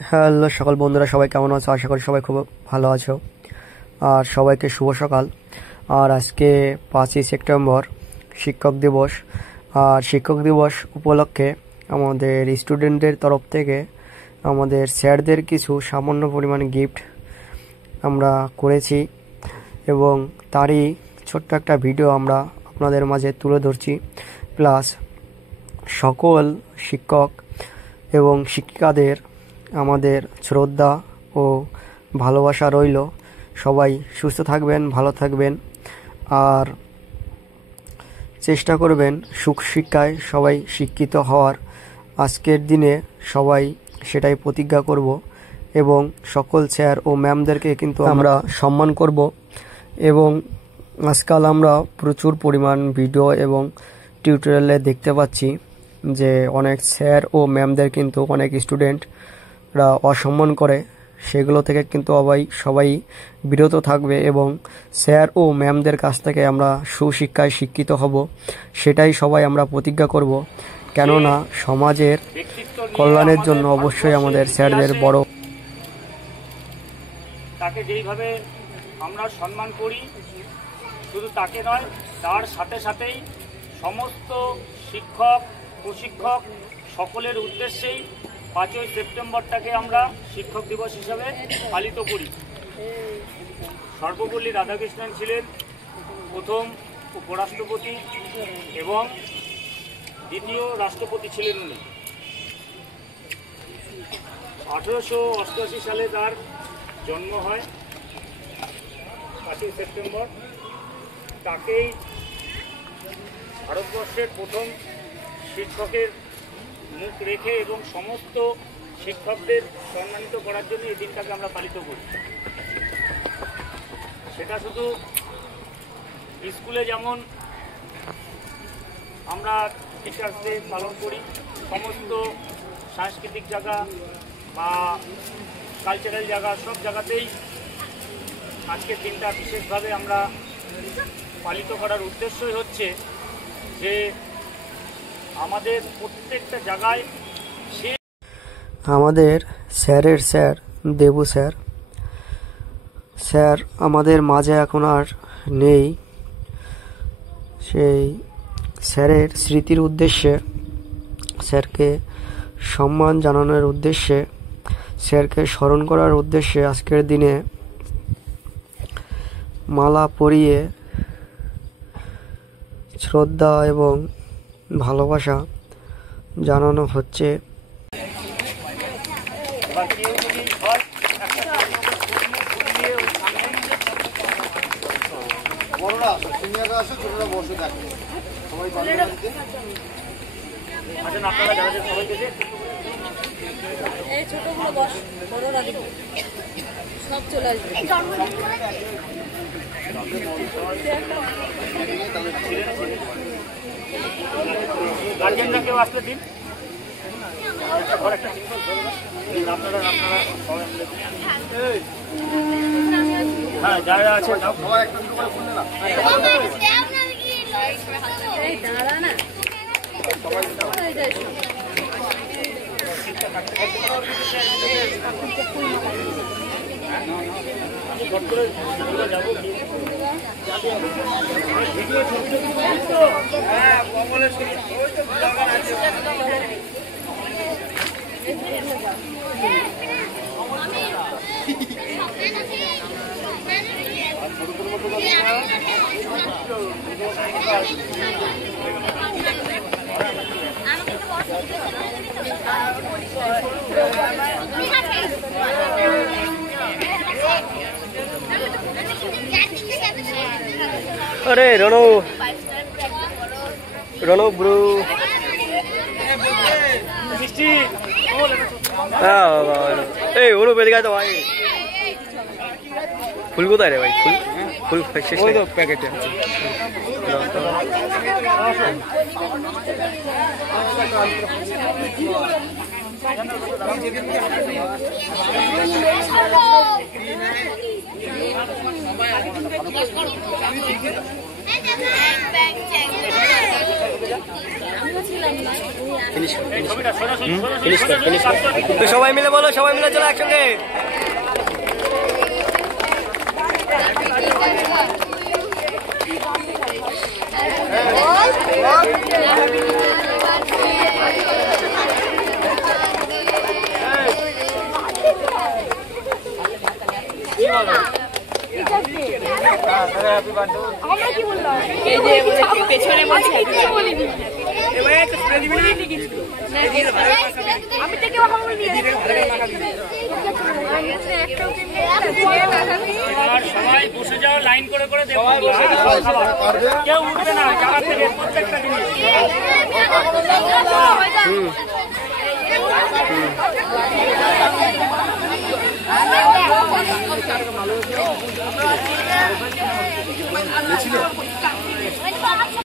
Hello সকল বন্ধুরা, সবাই কেমন আছো? আশা করি সবাই খুব ভালো আছো। আর সবাইকে শুভ সকাল। আর আজকে 5ই সেপ্টেম্বর শিক্ষক দিবস। আর শিক্ষক দিবস উপলক্ষে আমাদের স্টুডেন্টদের তরফ থেকে আমাদের স্যারদের কিছু সামান্য পরিমাণ গিফট আমরা করেছি এবং তারই ছোট্ট একটা ভিডিও আমরা আপনাদের মাঝে তুলে ধরছি। প্লাস সকল শিক্ষক এবং শিক্ষিকাদের আমাদের শ্রদ্ধা ও ভালোবাসা রইল। সবাই সুস্থ থাকবেন, ভালো থাকবেন, আর চেষ্টা করবেন সুখ শিক্ষায় সবাই শিক্ষিত হওয়ার। আজকের দিনে সবাই সেটাই প্রতিজ্ঞা করব এবং সকল স্যার ও ম্যামদেরকে কিন্তু আমরা সম্মান করব। এবং আজকাল আমরা প্রচুর পরিমাণ ভিডিও এবং টিউটোরিয়ালে দেখতে পাচ্ছি যে অনেক স্যার ও ম্যামদের কিন্তু অনেক স্টুডেন্টরা অসম্মান করে। সেগুলো থেকে কিন্তু সবাই বিরত থাকবে এবং স্যার ও ম্যামদের কাছ থেকে আমরা সুশিক্ষায় শিক্ষিত হব, সেটাই সবাই আমরা প্রতিজ্ঞা করব। কেননা সমাজের কল্যাণের জন্য অবশ্যই আমাদের স্যারদের বড় তাকে যেইভাবে আমরা সম্মান করি, শুধু তাকে নয়, তার সাথে সাথেই সমস্ত শিক্ষক প্রশিক্ষক সকলের উদ্দেশ্যেই 5ই সেপ্টেম্বরটাকে আমরা শিক্ষক দিবস হিসাবে পালিত করি। সর্বপল্লী রাধাকৃষ্ণন ছিলেন প্রথম উপরাষ্ট্রপতি এবং দ্বিতীয় রাষ্ট্রপতি ছিলেন উনি। 1888 সালে তার জন্ম হয় 5ই সেপ্টেম্বর। তাকেই ভারতবর্ষের প্রথম শিক্ষকের মুখ রেখে এবং সমস্ত শিক্ষকদের সম্মানিত করার জন্য এই দিনটাকে আমরা পালিত করি। সেটা শুধু স্কুলে যেমন আমরা টিচার্স ডে পালন করি, সমস্ত সাংস্কৃতিক জায়গা বা কালচারাল জায়গা সব জায়গাতেই আজকের দিনটা বিশেষভাবে আমরা পালিত করার উদ্দেশ্যই হচ্ছে যে আমাদের প্রত্যেকটা জায়গায় আমাদের স্যারের স্যার দেবু স্যার আমাদের মাঝে এখন আর নেই। সেই স্যারের স্মৃতির উদ্দেশ্যে, স্যারকে সম্মান জানানোর উদ্দেশ্যে, স্যারকে স্মরণ করার উদ্দেশ্যে আজকের দিনে মালা পরিয়ে শ্রদ্ধা এবং ভালোবাসা জানানো হচ্ছে। সব চলে আসবে। গার্জেনরা কেউ আসলে দিন, হ্যাঁ যারা আছে দাঁড়া না अरे रोनो ब्रो तो भाई फुल को रे भाई फुल फुल तो पैकेट है। এই ছবিটা সোজাসুজি সোজাসুজি তো সবাই মিলে বলো, সবাই মিলে চলো একসঙ্গে। আমরা কি বললাম? এই যে পেছনে বলছি আমি থেকে আর সবাই বসে যাও, লাইন করে করে দেখো, কেউ উঠবে না জায়গা থেকে, প্রত্যেকটা জিনিস। ছিল